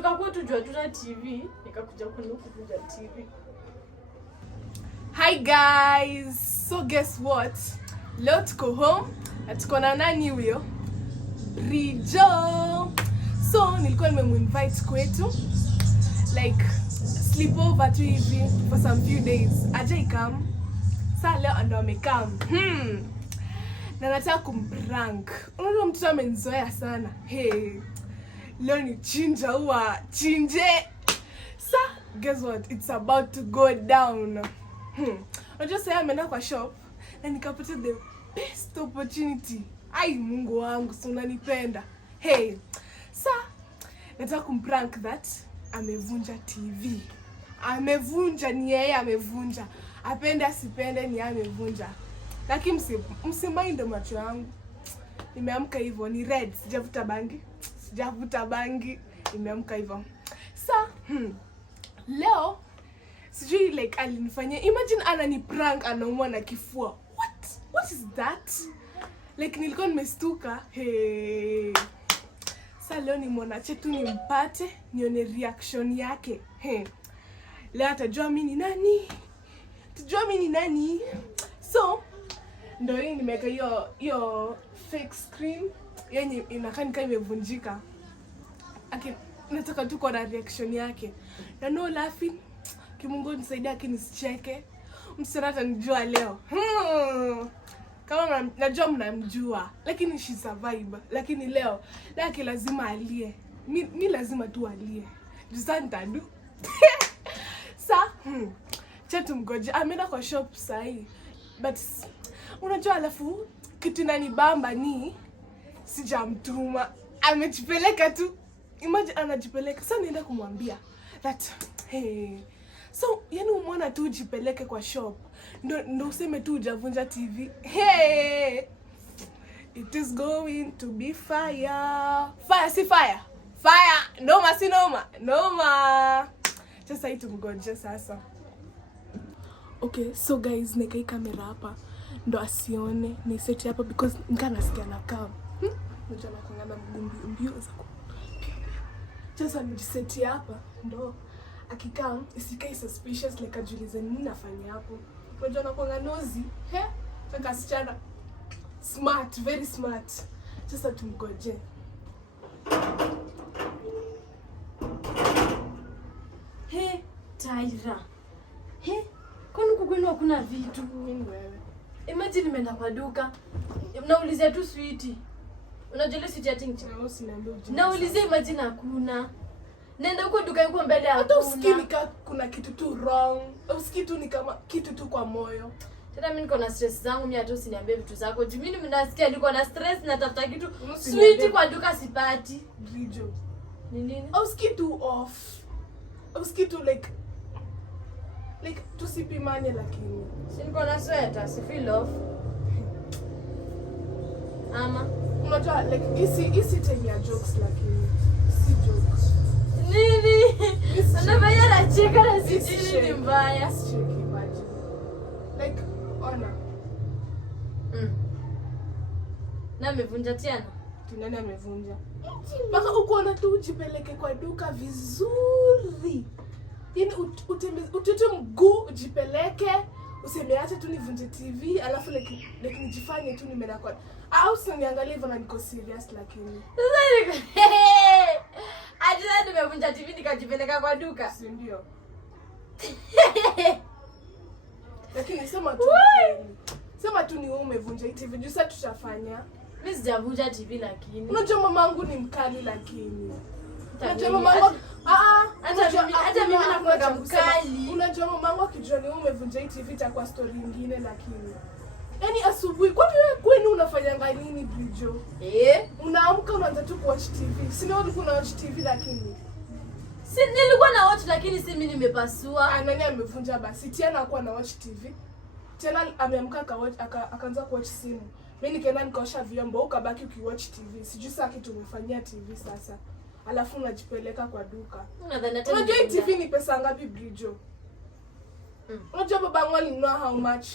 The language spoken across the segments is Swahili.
nimetoka kwetu jua tuna TV, nikakuja kuja TV. Hi guys, so guess what? Leo tuko home na tuko na nani huyo? Brijo. So nilikuwa nimeinvite kwetu like sleepover tu hivi for some few days. Aje ikam. Sasa leo ndo amekam. Na nataka kumprank. Unaona mtoto amenizoea sana. Hey. Leo ni chinja huwa chinje. So guess what? It's about to go down. Unajua sasa ameenda kwa shop na nikapata the best opportunity. Ai Mungu wangu, si unanipenda. Hey. Sa nataka kumprank that amevunja TV. Amevunja, ni yeye amevunja. Apende asipende ni yeye amevunja. Lakini msimainde macho yangu. Nimeamka hivyo, ni red, sijavuta bangi. Nimeamka hivyo. Sa leo sijui like alinifanyia, imagine anani prank anaumwa na kifua. What is that? Like nilikuwa nimestuka. Hey. Sasa leo nimeona chetu nimpate nione reaction yake. Hey. Leo atajua mimi ni nani. So ndio hii nimeweka hiyo fake screen yenye inakaa ni kama imevunjika. Nataka tu kwa reaction yake. Na no laughing. Kimungu nisaidia nisicheke. Msichana atanijua leo. Kama najua mnamjua, lakini she survive. Lakini leo lazima alie. Mi lazima tu alie. Jusanta du. Sa chetu mgoje. Ameenda kwa shop sahi. But unajua alafu kitu inanibamba ni sijamtuma. Amejipeleka tu. Imagine anajipeleka. Sasa nienda kumwambia that hey. So yani umeona tu ujipeleke kwa shop. Ndo useme tu hujavunja TV. Hey. It is going to be fire. Fire si fire. Fire. Noma si noma. Noma. Sasa hii tumgoje sasa. Okay, so guys, nikai kamera hapa. Ndo asione. Ni set hapa because nika nasikia na kama. Unajua nakungana mbio za ku. Sasa nijiseti hapa ndo akikaa isikai suspicious like ajulize nini nafanya hapo. Unajua nakuanga nosy. Sasa sichana smart, very smart. Sasa tumgoje. Taira. Kwani kukwenu hakuna vitu? Mimi wewe. Imagine nimeenda kwa duka. Mnaulizia tu sweetie. Unajua sweet ya tingi. Naulizia imagine hakuna. Nenda huko duka yuko mbele hapo. Hata usikii kuna kitu tu wrong. Usikii tu ni kama kitu tu kwa moyo. Tena mimi niko na stress zangu, mimi hata usiniambie vitu zako. Juu mimi nasikia niko na stress natafuta kitu sweet kwa duka sipati. Brijo. Ni nini? Usikii tu off. Usikii tu like tusipimane lakini. Si niko na sweater, si feel off. Ama unajua like isi time ya jokes lakini si jokes. Nini? Anafanya na cheka na sisi ni mbaya. Cheki imagine. Like ona. Na amevunja tena. Nani amevunja? Baka uko tu ujipeleke kwa duka vizuri. Yaani utete mguu ujipeleke, usemeache tu nivunje TV, alafu like nijifanye tu nimeenda kwa. Au usiniangalie hivyo na niko serious lakini. Sasa nimevunja TV nikajipeleka kwa duka. Si ndio? Lakini sema tu ni wewe umevunja TV. Juu sasa tutafanya. Mimi sijavunja TV lakini. Unajua mamangu ni mkali lakini. Unajua mamangu hata mimi nakuwa mkali. Unajua mamangu akijua ni wewe umevunja TV itakuwa story nyingine lakini. Yaani asubuhi kwani wewe kwenu unafanya nini Brijo? Unaamka unaanza tu watch TV. Si wewe ulikuwa watch TV lakini. Si nilikuwa na watch lakini si mimi nimepasua. Nani amevunja basi? Tiana hakuwa na watch TV. Tena ameamka akaanza kuwatch simu. Mimi nikaenda nikaosha vyombo ukabaki ukiwatch TV. Sijui sasa kitu umefanyia TV sasa. Alafu unajipeleka kwa duka. Unajua TV ni pesa ngapi Brijo? Unajua babangu alinunua how much?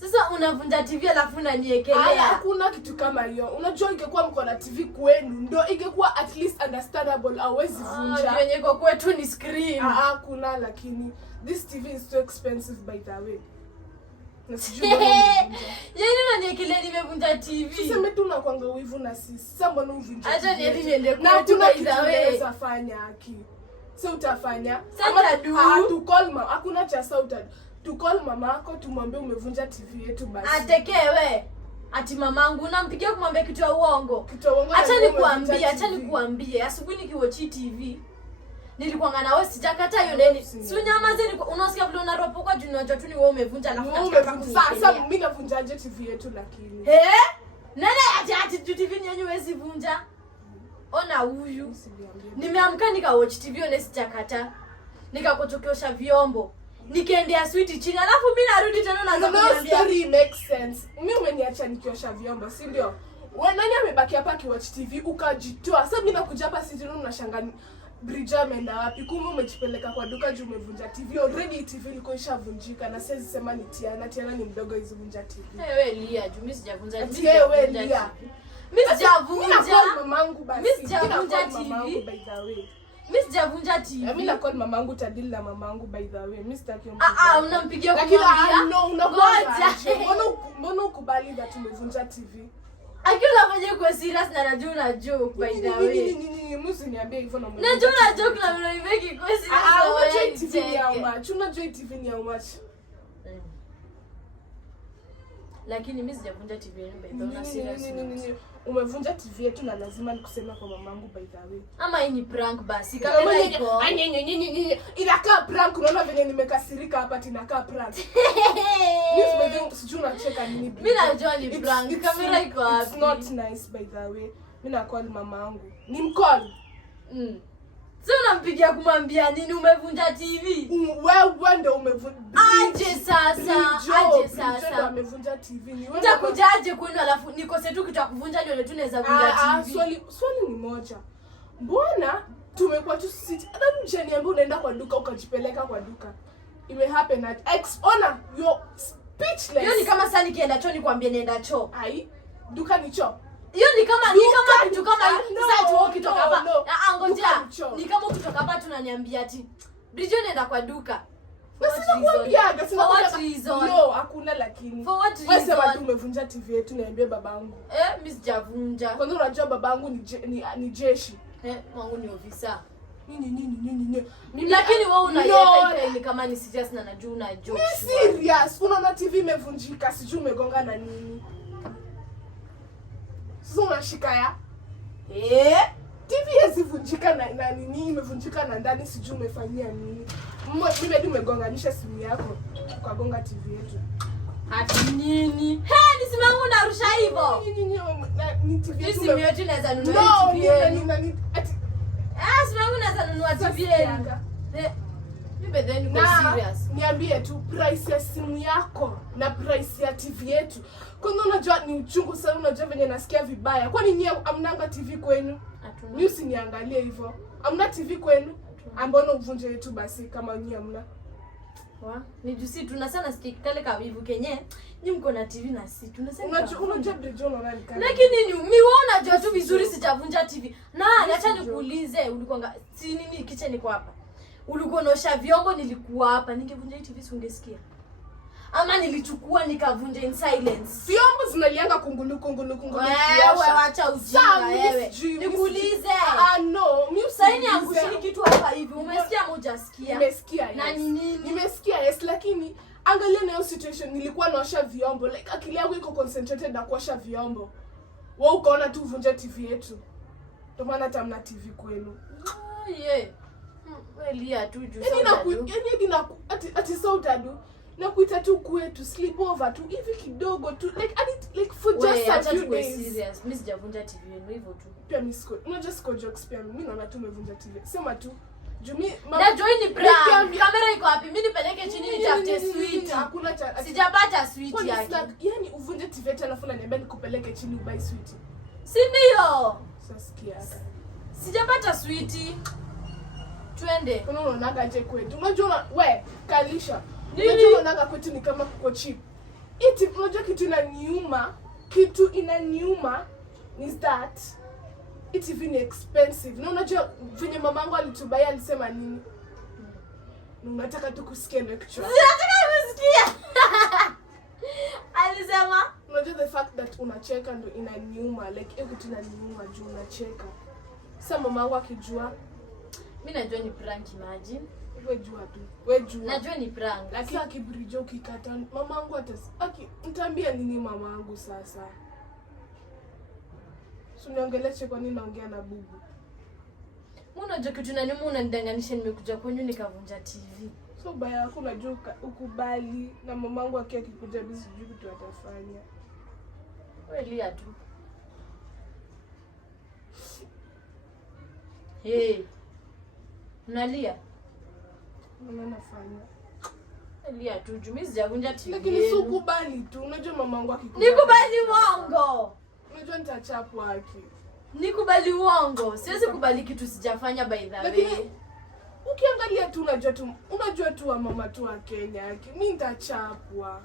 Sasa unavunja TV alafu unaniekelea. Hakuna kitu kama hiyo. Unajua ingekuwa mko na TV kwenu ndio ingekuwa at least understandable, hawezi vunja. Yenye kwa kwetu ni screen. Hakuna, lakini this TV is too expensive by the way. Nasijui yeye unaniekelea nimevunja TV. Siseme tu na kwanga wivu na sisi. Sasa mbona uvunja? Acha niende na tuna kitaweza fanya haki. Sasa utafanya. Sasa tu call mama. Hakuna cha sauta. Tu call mama yako tumwambie umevunja TV yetu basi. Atekewe. Ati mamangu unampigia kumwambia kitu ya uongo. Acha nikuambie asubuhi nikiwatch TV. Nilikuwa na wewe sijakataa hiyo nini. Si unyamaze unasikia vile unaropo kwa juu unajua tu ni wewe umevunja alafu sasa mimi navunjaje TV yetu lakini. Nani ati TV yenyewe huwezi vunja. Ona huyu. Nimeamka nikawatch TV ile sijakataa. Nikakotokeosha vyombo. Nikaendea sweet chini alafu mimi narudi tena naanza kuniambia story makes sense. Mimi umeniacha nikiosha vyombo, si ndio? Wewe nani amebaki hapa kiwatch TV ukajitoa? Sasa mimi nakuja hapa sisi tunashangaa Bridge ameenda wapi? Kumbe umejipeleka kwa duka juu umevunja TV. Already TV ilikuwa ishavunjika na siwezi sema ni Tiana ni mdogo izivunja TV. Wewe lia juu mimi sijavunja TV. Wewe lia. Mimi sijavunja. Mamangu basi. Mimi sijavunja TV. By the way. Mimi sijavunja TV. Mimi na call mamangu tadili na mamangu by the way. Mimi sitaki unampigia kumwambia. Mbona ukubali that umevunja TV? Akiwa unafanya kwa serious na najua joke by the way. Msiniambie hivyo na mimi. Najua joke na mnaimeki kwa serious. Unajua TV ni how much? Unajua TV ni how much? Lakini mimi sijavunja TV yenu by the way, na serious. Umevunja TV yetu na lazima nikusema kwa mamangu by the way. Ama hii ni prank basi. Kamera iko. Inakaa prank, unaona venye nimekasirika hapa tinakaa prank. Mimi sijui unacheka nini. Mimi najua ni prank. Kamera iko wapi? It's not nice by the way. Mimi na call mamangu. Nimcall. Sio unampigia kumwambia nini umevunja TV? Wewe ndio umevunja. Aje sasa. Amevunja TV ni wewe. Nitakujaje kwenu alafu nikose tu kitu ya kuvunja ndio tunaweza vunja TV. Swali ni moja. Mbona tumekuwa tu sisi hata mjaniambia unaenda kwa duka ukajipeleka kwa duka. Ime happen at X honor your speechless. Hiyo ni kama sasa nikienda choo nikwambie nenda choo. Ai, duka ni choo. Hiyo ni kama kitu kama sasa tu ukitoka hapa. Ngojea. Ni kama ukitoka hapa tunaniambia ati Bridge nenda kwa duka. No, hakuna lakini. For what reason? Wewe sema tu umevunja TV yetu niambie babangu. Mimi sijavunja. Kwanza unajua babangu ni jeshi. Wangu ni ofisa. Nini. Lakini wewe unaiweka ile kama ni serious na najua una joke. Ni serious. Unaona TV imevunjika, sijui umegonga na nini. Sasa unashika ya? TV yasivunjika na nini, imevunjika na ndani sijui umefanyia nini. Mimi hadi umegonganisha simu yako kwa gonga TV yetu. Ati nini? Ni simu yangu unarusha hivyo. Ni TV yetu. Simu yetu inaweza nunua TV yenu. Ati simu yangu inaweza nunua TV yenu. Mimi then go serious. Niambie tu price ya simu yako na price ya TV yetu. Kwani unajua ni uchungu sana, unajua venye nasikia vibaya. Kwani nyie amnanga TV kwenu? Ni usiniangalie hivyo. Amna TV kwenu? Ambona uvunje yetu basi kama nyie amna. Ni jusi tuna sana sikikale kavivu kenye. Ni mko na TV na si tunasema. Unajua Bridge unaona ni kama. Lakini mimi unajua tu vizuri sijavunja TV. Na acha nikuulize ulikuwa si nini kitchen kwa hapa. Ulikuwa unaosha vyombo nilikuwa hapa. Ningevunja hii TV ungesikia. Ama nilichukua nikavunja in silence. Vyombo zinalianga kungulu. Wewe acha ujinga wewe. Nikuulize. No, mimi saini angushini kitu hapa hivi. Umesikia ama hujasikia? Nimesikia. Yes. Na nini? Nimesikia yes, lakini angalia na hiyo situation nilikuwa naosha vyombo. Like akili yangu iko concentrated na kuosha vyombo. Wewe ukaona tu uvunje TV yetu. Ndio maana hata mna TV kwenu. Wewe lia tu juu. Ati sautadu. Na kuita tu kwetu sleep over tu hivi kidogo tu like for just a few days. Serious. Mimi sijavunja TV yenu hivyo tu. Pia mimi unajua siko jokes pia mimi naona tu umevunja TV. Sema tu. Jumi na join prank. Kamera iko wapi? Mimi nipeleke chini nitafute sweet. Hakuna cha. Sijapata sweet yake. Yaani uvunje TV tena alafu unaniambia nikupeleke chini ubai sweet. Si ndio? Sasa sijapata sweet. Twende. Unaonaga je kwetu? Unajua we kalisha. Unajua unaonaga kwetu ni kama kuko cheap. iti unajua kitu inaniuma is that it's even expensive. Na unajua venye mamangu alitubaya alisema nini? Unataka tu kusikia lecture. Nataka kusikia. Alisema unajua the fact that unacheka ndo inaniuma, like hiyo kitu inaniuma juu unacheka. Sasa mamangu akijua, mimi najua ni prank, imagine. Wewe jua. Najua ni prank. Lakini akibirijo ukikata mamangu nitaambia nini mamangu sasa? Uniongeleshe kwa nini naongea na bubu? Unajua kitu naniuma, unanidanganisha nimekuja kwenyu nikavunja TV. So baya yako unajua ukubali na mamangu akikuja bizi sijui kitu atafanya. Wewe lia tu. Hey. Unalia? Mama nafanya. Lia tu, mimi sijavunja TV. Lakini si ukubali tu, unajua mamangu akikuja. Nikubali uongo. Unajua nitachapwa haki. Nikubali uongo. Siwezi kubali kitu sijafanya by the way. Lakini ukiangalia tu unajua tu wa mama tu wa Kenya haki. Mimi nitachapwa.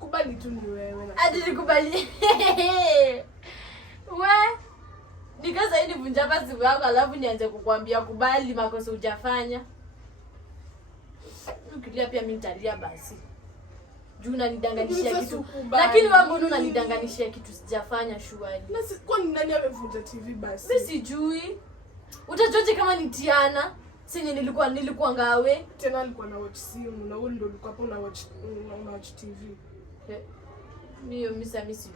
Kubali tu ni wewe na. Hadi nikubali. Nikaza hii nivunja basi wako alafu nianze kukuambia kubali makosa hujafanya. Ukilia pia mimi nitalia basi. Juu unanidanganishia kitu. Lakini wewe mbona unanidanganishia kitu sijafanya shwari? Na kwa nani amevunja TV basi? Mimi sijui. Utajoje kama ni Tiana? Senye nilikuwa ngawe. Tena alikuwa na watch simu na wewe ndio ulikuwa hapo na watch TV. Mimi sijui.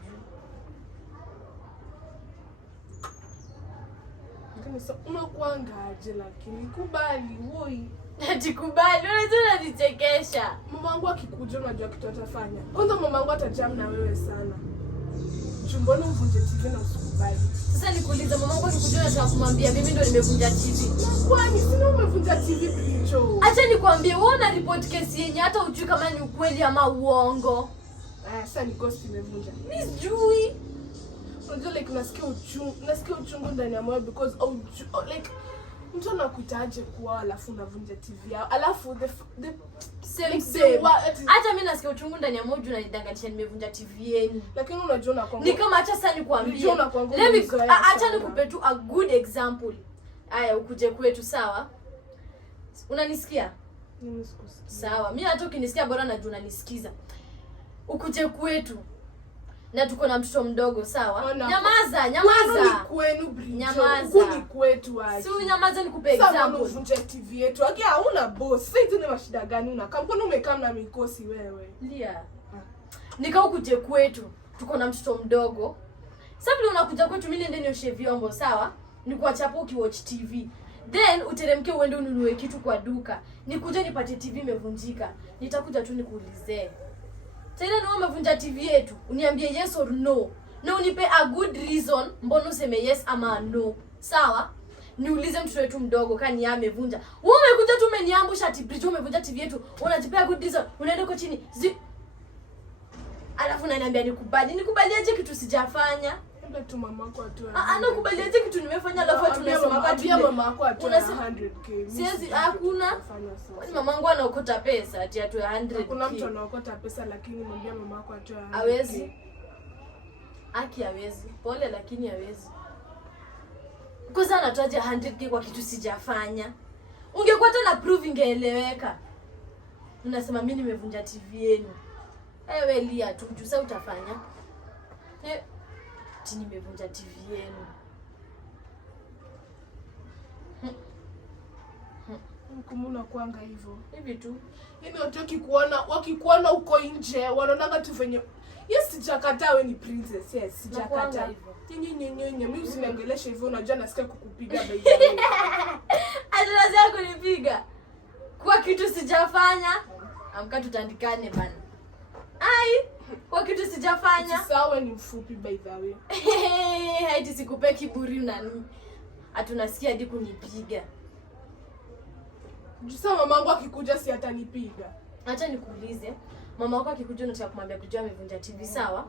Sasa unakuangaje lakini kubali woi. Ati kubali, unanichekesha. Mamangu akikuja unajua kitu atafanya. Kwanza mamangu atajam na wewe sana. Mbona uvunje TV na usikubali? Sasa nikuuliza mamangu akikuja unataka kumwambia mimi ndo nimevunja TV. Kwani sina umevunja TV hicho? Acha nikwambie wewe una report case yenye hata hujui kama ni ukweli ama uongo. Sasa ni ghost imevunja. Mimi sijui. Unajua like nasikia uchungu ndani ya moyo because like mtu anakuitaje kwa alafu unavunja TV yao. Alafu the same. Hata mimi nasikia uchungu ndani ya moyo unanidanganisha nimevunja TV yenu. Lakini unajua na kwangu. Ni kama acha sasa nikwambie. Acha nikupe tu a good example. Aya ukuje kwetu sawa? Unanisikia? Mimi sikusikia. Sawa. Mimi hata ukinisikia bora najua unanisikiza. Ukuje kwetu. Na tuko na mtoto mdogo sawa? Nyamaza. Ni kwenu Bridget. Nyamaza. Ni kwetu aje. Si unyamaza nikupe example. Sasa unavunja TV yetu. Aki hauna boss. Sasa hizi ni mashida gani unakaa? Mbona umekaa na mikosi wewe? Ndia. Nikao kuje kwetu. Tuko na mtoto mdogo. Sasa vile unakuja kwetu mimi nende nioshe vyombo sawa? Nikuachapo ukiwatch TV. Then uteremke uende ununue kitu kwa duka. Nikuje nipate TV imevunjika. Nitakuja tu nikuulize. Tena ni wewe umevunja TV yetu. Uniambie yes or no. Na unipe a good reason mbona useme yes ama no. Sawa? Niulize mtoto wetu mdogo kani yeye amevunja. Wewe umekuja tu umeniambusha ati Bridget umevunja TV yetu. Unajipea good reason. Unaenda kwa chini. Alafu unaniambia nikubali. Nikubaliaje kitu sijafanya? Ndio tu mamako atoe. Nakubaliaje kitu nimefanya alafu tunasema kati ya mamako atoe 100k. Siwezi hakuna. Kwani mamangu anaokota pesa ati atoe 100k. Kuna mtu anaokota pesa lakini mwambie mamako atoe 100k. Hawezi. Hawezi. Pole lakini hawezi. Kwanza anatoaje 100k kwa kitu sijafanya? Ungekuwa hata na proof ingeeleweka. Unasema mimi nimevunja TV yenu. Wewe lia tu juu sasa utafanya. Nimevunja TV yenu. Kumuna kuanga hivyo. Hivi tu. Yaani wakikuona uko nje, wanaonanga tu venye. Yes, sijakataa wewe ni princess. Yes, sijakataa. Nyenye mimi usiniangeleshe hivyo, unajua nasikia kukupiga by the way. Atazia kunipiga. Kwa kitu sijafanya. Amka tutandikane bana. Kwa kitu sijafanya. Sawa ni mfupi by the way. Haiti sikupe kiburi nani. Atunasikia hadi kunipiga. Sasa mamangu akikuja si atanipiga. Acha nikuulize. Mama wako akikuja unataka kumwambia Bridget amevunja TV sawa?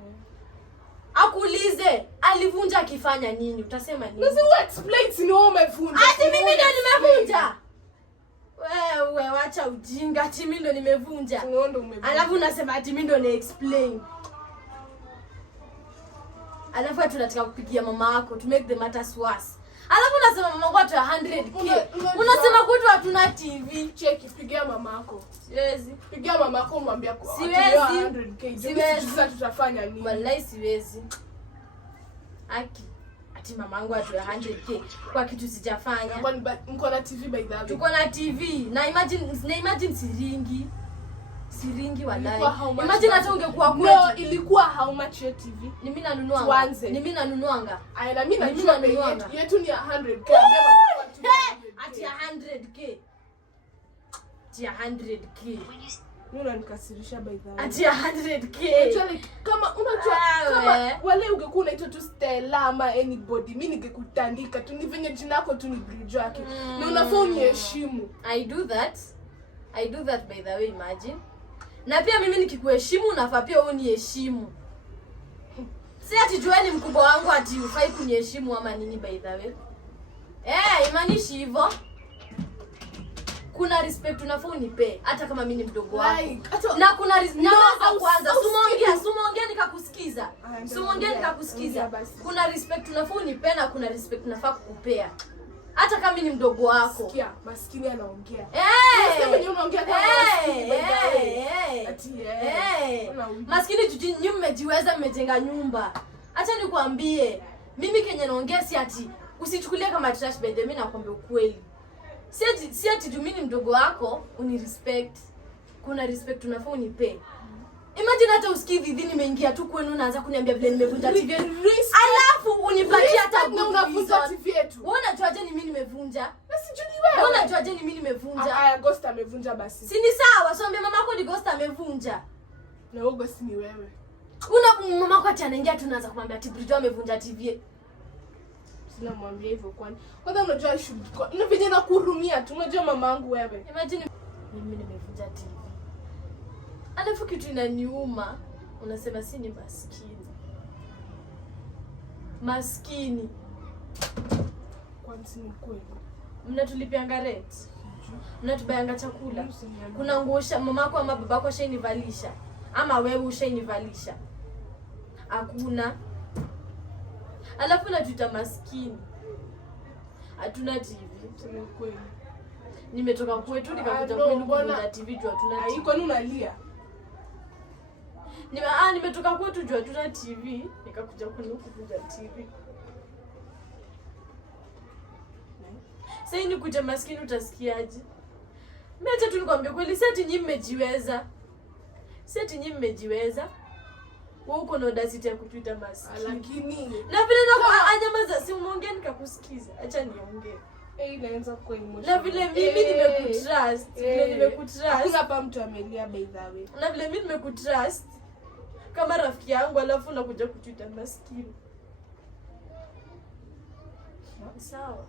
Akuulize, alivunja akifanya nini? Utasema nini? Explain ni wewe umevunja. Ati mimi ndo nimevunja. Wewe Wacha ujinga, ati mimi ndo nimevunja. Ngondo umevunja. Alafu unasema ati mimi ndo na explain. Alafu tunataka kupigia mama yako to make the matters worse. Alafu unasema mama wangu atu 100k. Unasema kwetu hatuna TV. Cheki, pigia mama yako. Siwezi. Pigia mama yako mwambie kwa siwezi. 100k. Siwezi. Sasa tutafanya nini? Wallahi siwezi. Ati mama wangu atu 100k kwa kitu sijafanya. Mko na TV by the way. Tuko na TV. Na imagine siringi wallahi. Imagine hata ungekuwa kwetu. No, ilikuwa how much your TV? Ni mimi nanunua. Tuanze. Ni mimi nanunuanga. Aya, na mimi najua bei yetu ni 100k. Ati 100k. Ati 100k. Mimi nanikasirisha by the way. Ati 100k. Actually kama unajua kama wale ungekuwa unaitwa tu Stella ama anybody, mimi ningekutandika tu, ni venye jina lako tu ni Bridge yake. Na unafaa uniheshimu. I do that by the way, imagine. Na pia mimi nikikuheshimu unafaa pia uniheshimu. Si ati jueni mkubwa wangu ati ufai kuniheshimu ama nini by the way. Imanishi hivyo. Kuna respect unafaa unipe hata kama mimi ni mdogo wako. Like, na kuna nyamaza kwanza. Sumongia nikakusikiza. Sumongia nikakusikiza. Kuna respect unafaa unipe na kuna respect unafaa kukupea. Hata kama ni mdogo wako. Sikia, maskini anaongea. Wewe unaongea kama maskini. Maskini nyinyi mmejiweza, mmejenga nyumba. Acha nikwambie, mimi Kenya naongea si ati usichukulie kama trash by the way, nakwambia ukweli. Si ati mimi ni mdogo wako, unirespect. Kuna respect unafaa unipe. Imagine hata usikii dhidi nimeingia tu kwenu unaanza kuniambia vile nimevunja TV. Alafu unipatie hata unavunja TV yetu. Wewe unajuaje ni mimi nimevunja? Na sijui wewe. Wewe unajuaje ni mimi nimevunja? Aya, Ghost amevunja basi. Si ni sawa, so ambia mama yako ni Ghost amevunja. Na wewe Ghost ni wewe. Mama yako ati anaingia tu unaanza kumwambia ati Bridge amevunja TV. Sina mwambia hivyo kwani. Kwanza unajua shughuli. Ni vile nakuhurumia tu. Unajua mamangu wewe. Imagine mimi nimevunja TV. Alafu kitu inaniuma, unasema si ni maskini. Maskini. Kwani si kweli? Mnatulipianga rent. Mnatubayanga chakula. Kuna nguo mamako ama babako shainivalisha. Ama wewe ushainivalisha. Hakuna. Alafu natuita maskini. Hatuna TV. Sema kweli. Nimetoka kwetu nikakuja kwenu kuna TV tu hatuna TV. Iko unalia? Nimetoka kwetu jua tuna TV, nikakuja kwenu kuvuja TV. Sasa ni kuja maskini utasikiaje? Mimi hata tu nikwambia kweli, si ati nyinyi mmejiweza. Si ati nyinyi mmejiweza. Wewe uko na audacity ya kutuita maskini. Lakini na vile na anyamaza, si umeongea nikakusikiza. Acha niongee. Inaanza kwa emotion. Na vile mimi nimekutrust, vile nimekutrust. Hakuna hapa mtu amelia by the way. Na vile mimi nimekutrust kama rafiki yangu, alafu unakuja kutuita maskini. Sawa.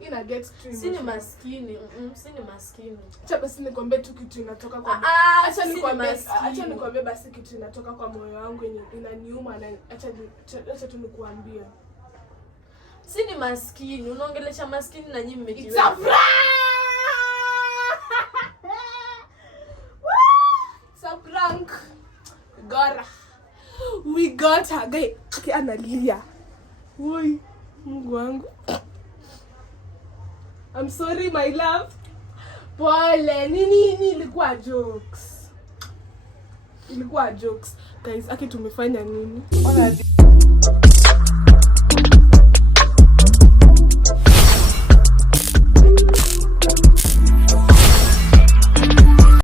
Ina get stream. Si ni maskini. Si ni maskini. Acha basi nikwambie tu kitu inatoka kwa acha nikwambie basi kitu inatoka kwa moyo wangu yenye inaniuma na acha tu nikuambie. Si ni maskini. Unaongelesha maskini na nyinyi mmejiweza. It's a prank. It's a prank. We got her guy. Analia. Oi, Mungu wangu. I'm sorry my love. Pole, nini ilikuwa jokes. Ilikuwa jokes. Guys, aki tumefanya nini?